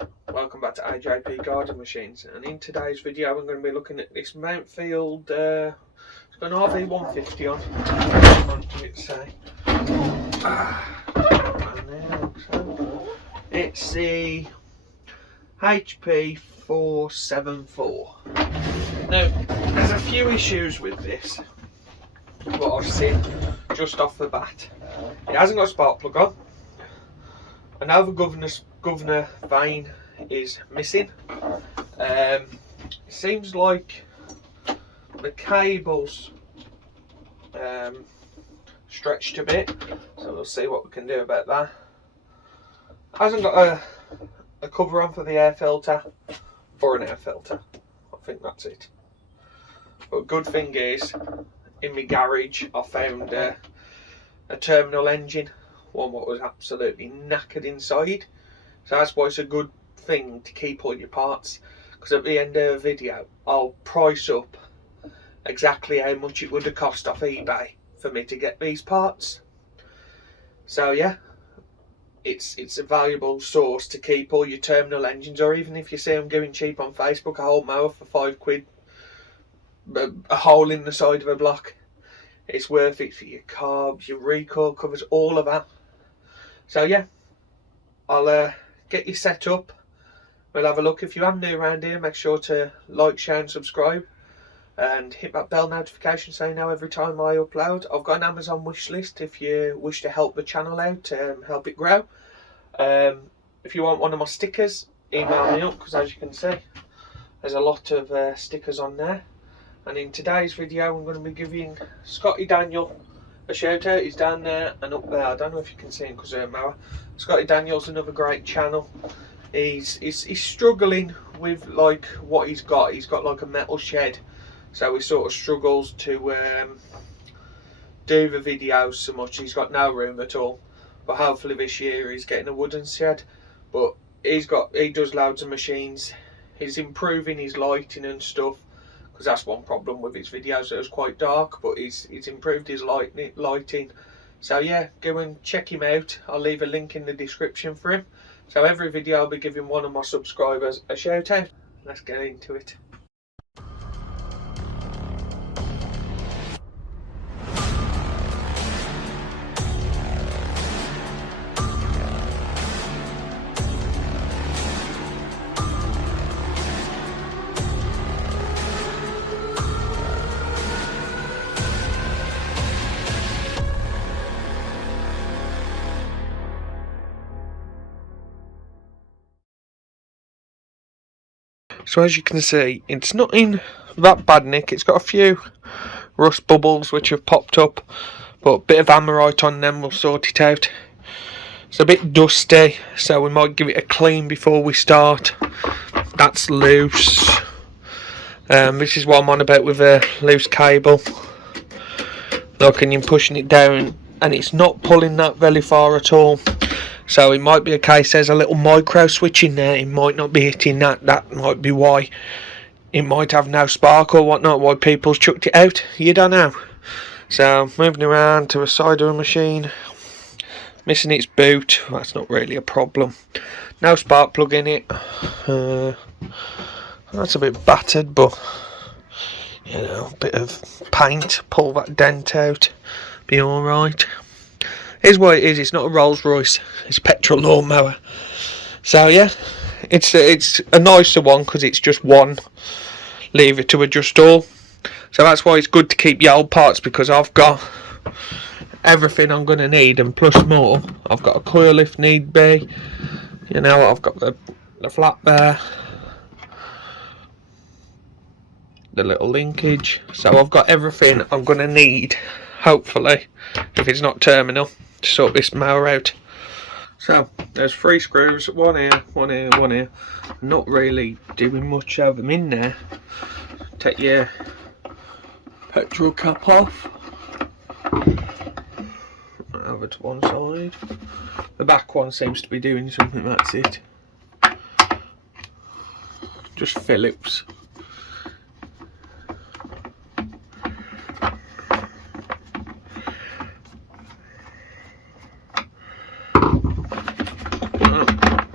Right, welcome back to AJP Garden Machines, and in today's video I'm going to be looking at this Mountfield, it's got an Rv150 on, what does it say? It's the hp474. Now, there's a few issues with this, what I've seen just off the bat. It hasn't got a spark plug on. Another governor vane is missing. It seems like the cable's stretched a bit, so we'll see what we can do about that. Hasn't got a cover on for the air filter or an air filter. I think that's it. But good thing is, in my garage I found a terminal engine, one that was absolutely knackered inside. So that's why it's a good thing to keep all your parts, because at the end of the video I'll price up exactly how much it would have cost off eBay for me to get these parts. So yeah, it's a valuable source to keep all your terminal engines, or even if you see them going cheap on Facebook, a whole mower for £5, a hole in the side of a block. It's worth it for your carbs, your recoil covers, all of that. So yeah, I'll get you set up. We'll have a look. If you are new around here, make sure to like, share and subscribe, and hit that bell notification so you know every time I upload. I've got an Amazon wish list if you wish to help the channel out, help it grow. If you want one of my stickers, email me up, because as you can see there's a lot of stickers on there. And in today's video I'm going to be giving Scotty Daniel a shout out. He's down there and up there. I don't know if you can see him because of the mower. Scotty Daniel's another great channel. He's struggling with like what he's got. He's got like a metal shed, so he sort of struggles to do the videos so much. He's got no room at all. But hopefully this year he's getting a wooden shed. But he does loads of machines. He's improving his lighting and stuff, because that's one problem with his videos. It was quite dark, but he's improved his lighting. So yeah, go and check him out. I'll leave a link in the description for him. So every video I'll be giving one of my subscribers a shout out. Let's get into it. So as you can see, it's not in that bad nick. It's got a few rust bubbles which have popped up, but a bit of Amorite on them will sort it out. It's a bit dusty, so we might give it a clean before we start. That's loose. This is what I'm on about with a loose cable. Look, and you're pushing it down and it's not pulling that very far at all. So it might be a case there's a little Microswitch in there. It might not be hitting that. That might be why. It might have no spark or whatnot, why people's chucked it out. You don't know. So moving around to the side of the machine. Missing its boot. That's not really a problem. No spark plug in it. That's a bit battered, but you know, a bit of paint. Pull that dent out. Be alright. Here's what it is. It's not a Rolls Royce. It's a petrol lawnmower. So yeah, it's a nicer one because it's just one lever to adjust all. So that's why it's good to keep your old parts, because I've got everything I'm going to need and plus more. I've got a coil if need be. You know, I've got the flat there, the little linkage. So I've got everything I'm going to need, hopefully, if it's not terminal, to sort this mower out. So there's 3 screws, one here, one here, one here. Not really doing much of them in there. Take your petrol cap off. Over to one side. The back one seems to be doing something. That's it. Just Phillips.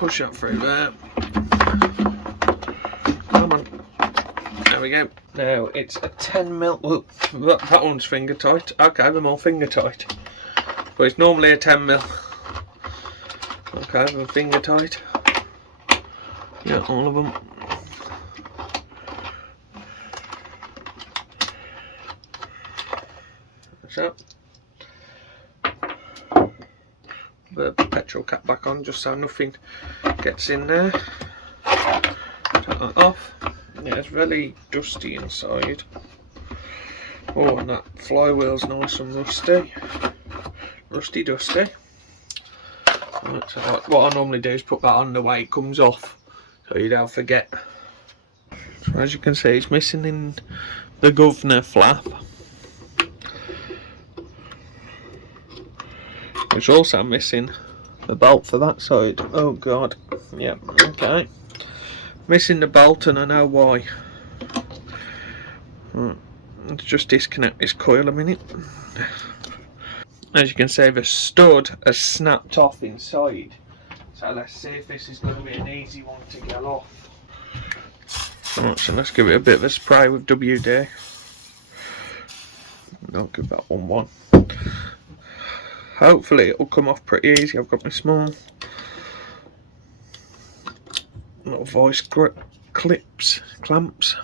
push up through there. Come on. There we go. Now it's a 10mm. Well, that one's finger tight. Okay, they're more finger tight. But it's normally a 10mm. Okay, they're finger tight. Yeah, all of them. So, the petrol cap back on just so nothing gets in there. Take that off. Yeah, it's really dusty inside. Oh, and that flywheel's nice and rusty. Rusty dusty. Right, so what I normally do is put that on the way it comes off, so you don't forget. So as you can see, it's missing in the governor flap. It's also missing the bolt for that side. Oh god. Yeah, okay. Missing the bolt, and I know why. Right. Let's just disconnect this coil a minute. As you can see, the stud has snapped off inside. So let's see if this is going to be an easy one to get off. Right, so let's give it a bit of a spray with WD. I'll give that one. Hopefully it'll come off pretty easy. I've got my small little voice clamps,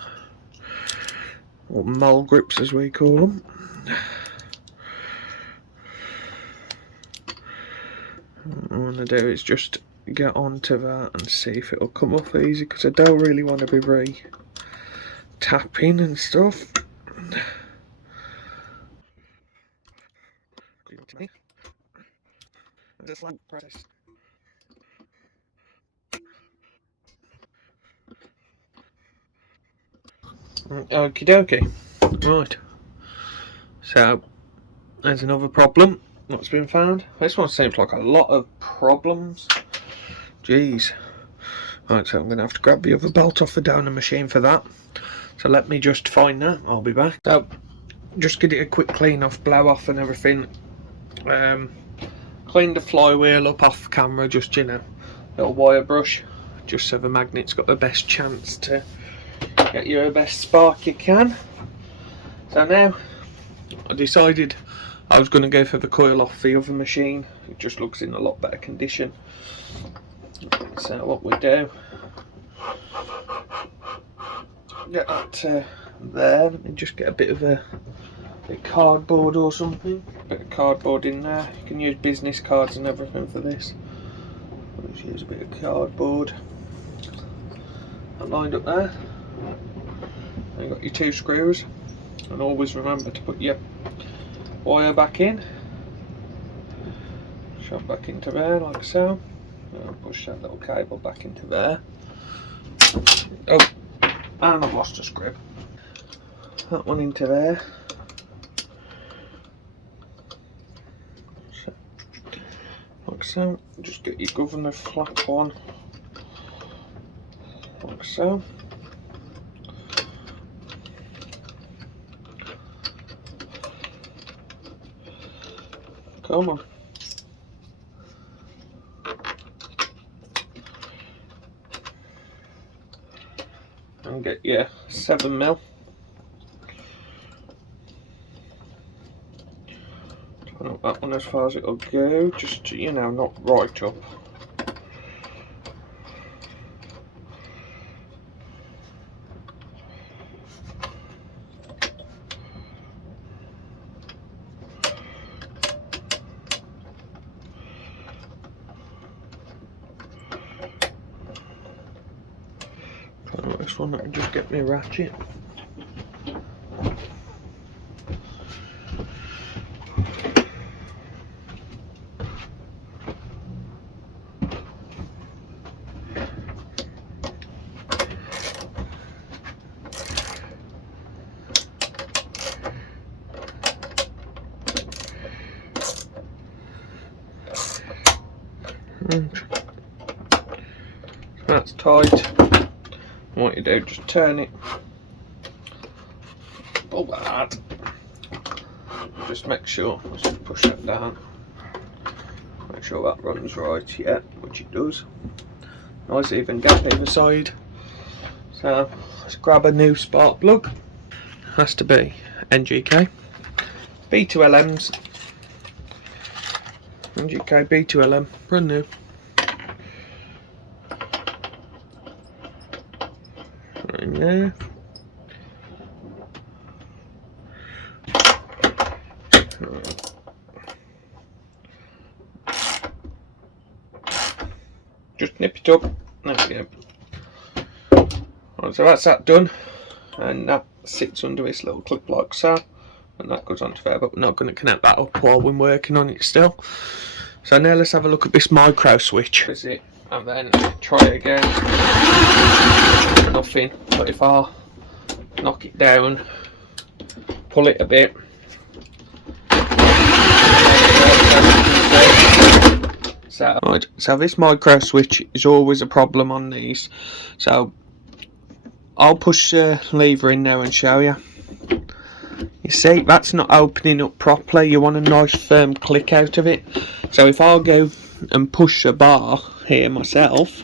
or mole grips as we call them. What I want to do is just get onto that and see if it'll come off easy, because I don't really want to be tapping and stuff. Okie dokie. Right. So there's another problem that's been found. This one seems like a lot of problems. Jeez. Right, so I'm going to have to grab the other bolt off the downer machine for that. So let me just find that. I'll be back. So just get it a quick clean off, blow off and everything. Clean the flywheel up off camera, just, you know, little wire brush, just so the magnet's got the best chance to get you the best spark you can. So now I decided I was going to go for the coil off the other machine. It just looks in a lot better condition. So what we do, get that there. Let me just get a bit of a cardboard or something. A bit of cardboard in there. You can use business cards and everything for this. Let's use a bit of cardboard. Lined up there. You've got your 2 screws, and always remember to put your wire back in. Shove back into there like so. And push that little cable back into there. Oh, and I've lost a screw. That one into there. So, like so. Just get your governor flap on. Like so. Come on. And get your 7mm. Turn up that one as far as it'll go, just, you know, not right up. This one, I can just get my ratchet. That's tight. What you do, just turn it, pull that out, just make sure, let's just push that down, make sure that runs right, yeah, which it does. Nice even gap either side. So let's grab a new spark plug. Has to be NGK. B2LMs. NGK B2LM, brand new. In there. Just nip it up. There we go. Right, so that's that done, and that sits under this little clip like so, and that goes onto there, but we're not going to connect that up while we're working on it still. So now let's have a look at this micro switch. That's it, and then try it again. Nothing, but if I knock it down, pull it a bit. So, right, so this micro switch is always a problem on these. So I'll push the lever in there and show you. You see, that's not opening up properly. You want a nice firm click out of it. So if I'll go and push the bar here myself,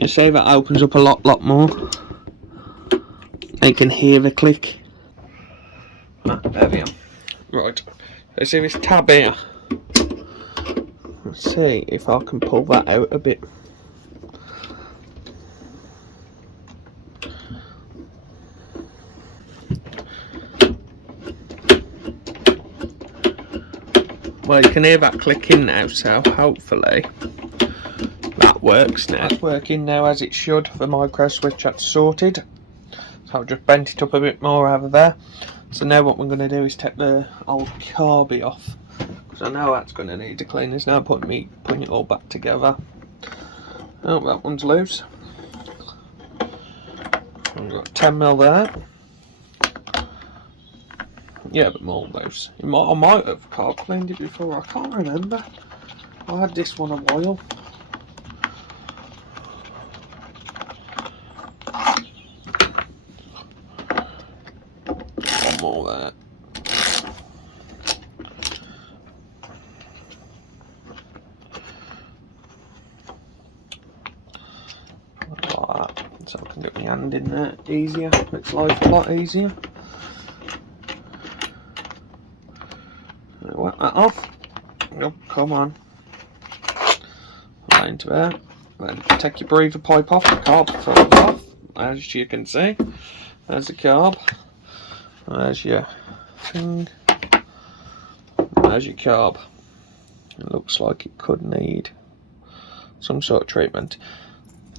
you see that opens up a lot more. You can hear the click. There we are. Right, so see this tab here. Let's see if I can pull that out a bit. Well, you can hear that clicking now, so hopefully that works now. It's working now as it should. The micro switch that's sorted. So I've just bent it up a bit more over there. So now what we're going to do is take the old carby off, because I know that's going to need to clean. There's no point me putting it all back together. Oh, that one's loose. We've got 10mm there. Yeah, but more loose. I might have carb cleaned it before, I can't remember. I had this one a while. One more there. Like that. So I can get my hand in there easier. Makes life a lot easier. Wet that off. Oh, come on. Right into there. Then take your breather pipe off, the carb falls off, as you can see. There's the carb. There's your thing. There's your carb. It looks like it could need some sort of treatment.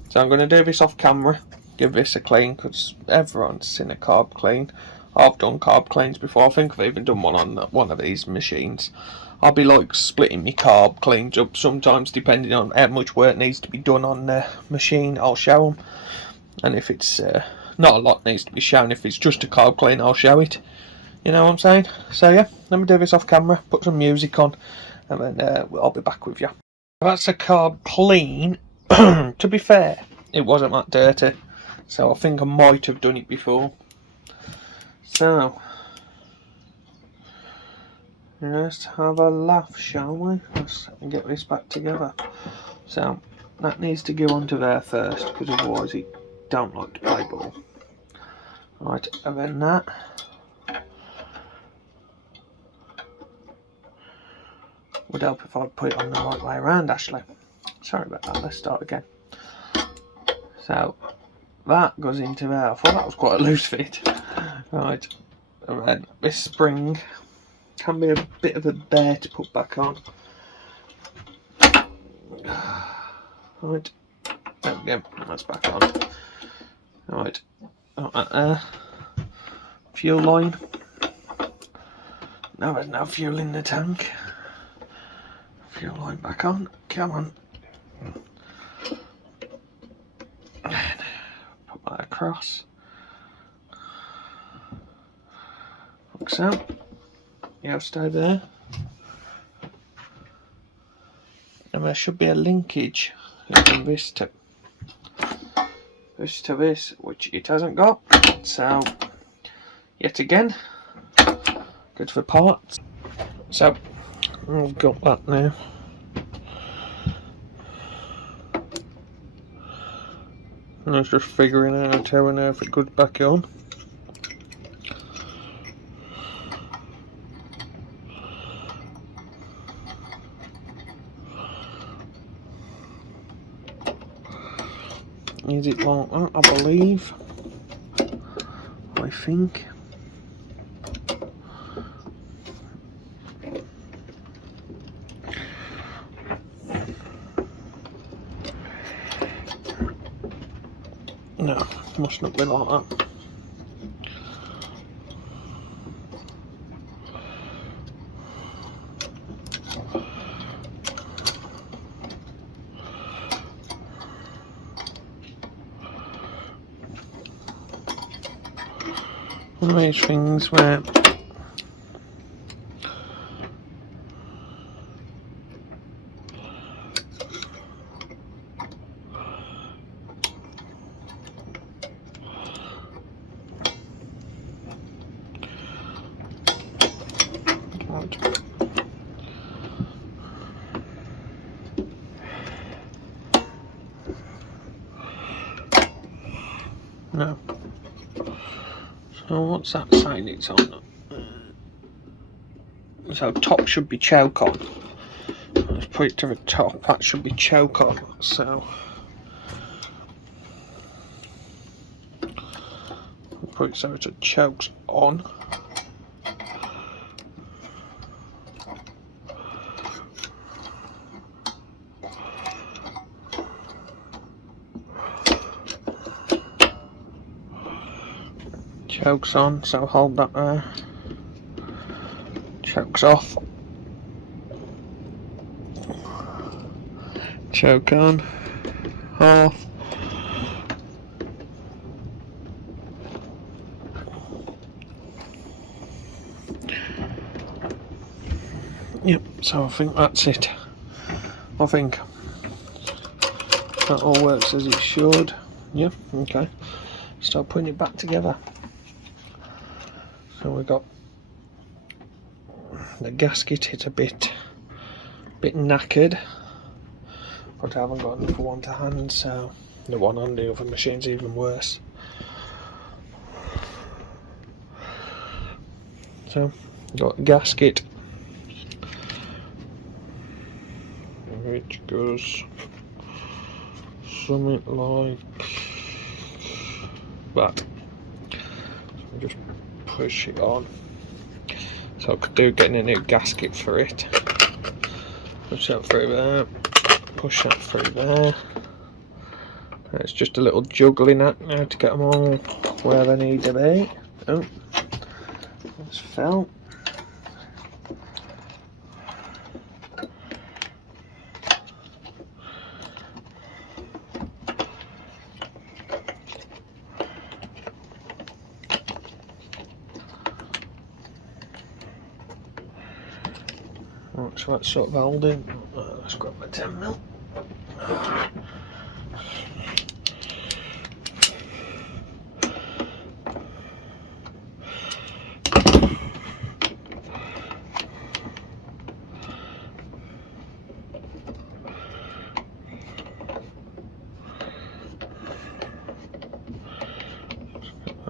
So I'm going to do this off camera, give this a clean, because everyone's seen a carb clean. I've done carb cleans before. I think I've even done one on one of these machines. I'll be like splitting my carb cleans up sometimes, depending on how much work needs to be done on the machine. I'll show them, and if it's not a lot needs to be shown, if it's just a carb clean, I'll show it. You know what I'm saying? So yeah, let me do this off camera, put some music on, and then I'll be back with you. That's a carb clean. To be fair, it wasn't that dirty, so I think I might have done it before. So let's have a laugh, shall we? Let's get this back together. So that needs to go onto there first, because otherwise it don't like to play ball. Right, and then that. Would help if I put it on the right way around, Ashley. Sorry about that, let's start again. So that goes into there. I thought that was quite a loose fit. Right, and then this spring can be a bit of a bear to put back on. Right, there we go, that's back on. Right, fuel line. Now there's no fuel in the tank. Fuel line back on, come on. Put that across. Like so. You have stay there. And there should be a linkage from this to this, which it hasn't got. So, yet again, good for parts. So, I've got that now. And I was just figuring out how and if it goes back on. Is it like that? I believe. I think. No, must not be like that. One of these things where no. So what's that sign it's on? So top should be choke on. Let's put it to the top. That should be choke on. So put it so it chokes on. Chokes on, so hold that there. Chokes off. Choke on. Half. Yep, so I think that's it. I think that all works as it should. Yeah, okay. Start putting it back together. So we've got the gasket, it's a bit knackered, but I haven't got another one to hand, so the one on the other machine's even worse. So got a gasket which goes something like that. So just push it on. So I could do getting a new gasket for it. Push that through there, push that through there. It's just a little juggling act now to get them all where they need to be. Oh, that's fell. So that's sort of holding. Let's grab my 10mm.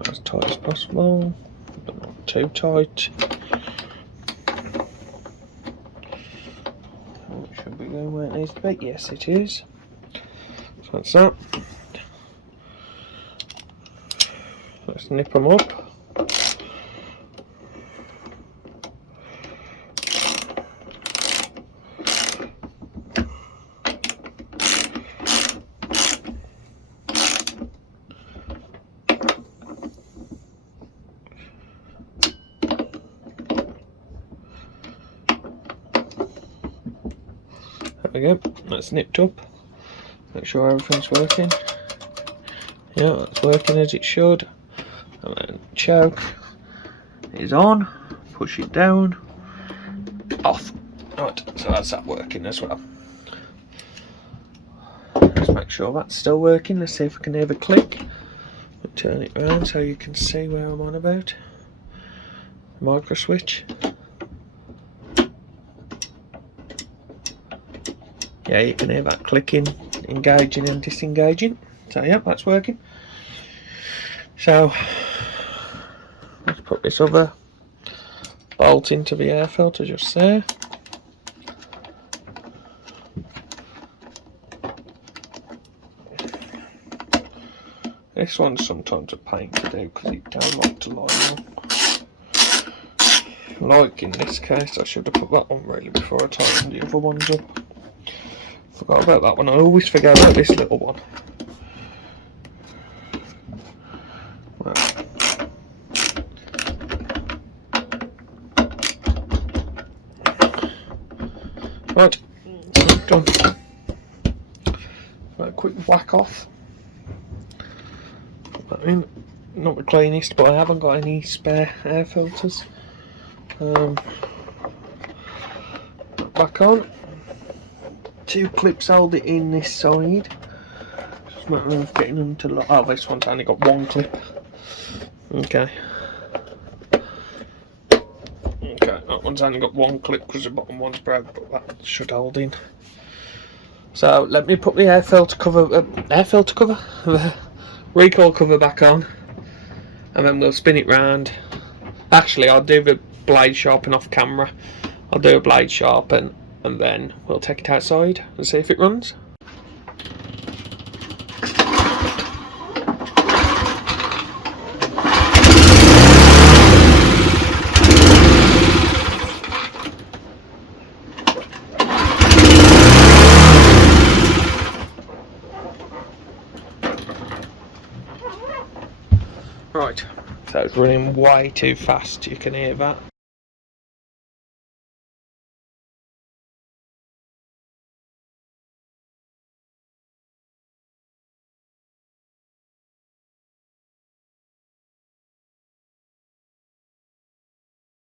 As tight as possible, but not too tight. Should be going where it needs to be. Yes, it is. So that's that. Let's nip them up. There we go, that's nipped up. Make sure everything's working. Yeah, that's working as it should. And then choke is on, push it down, off. Right, so that's that working as well. Let's make sure that's still working. Let's see if I can hear the click. Turn it around so you can see where I'm on about. Microswitch. Yeah, you can hear that clicking, engaging and disengaging. So yep, that's working. So let's put this other bolt into the air filter just there. This one's sometimes a pain to do because it don't like to line up. Like in this case, I should have put that on really before I tightened the other ones up. Forgot about that one. I always forget about this little one. Right, so done. A quick whack off. Put that in. Not the cleanest, but I haven't got any spare air filters. Back on. 2 clips hold it in this side. Just a matter of getting them to lock. Oh, this one's only got 1 clip. Okay. Okay, that one's only got 1 clip because the bottom one's broke, but that should hold in. So let me put the air filter cover, the recoil cover back on, and then we'll spin it round. Actually, I'll do the blade sharpen off camera. I'll do a blade sharpen and then we'll take it outside and see if it runs. Right, so it's running way too fast, you can hear that.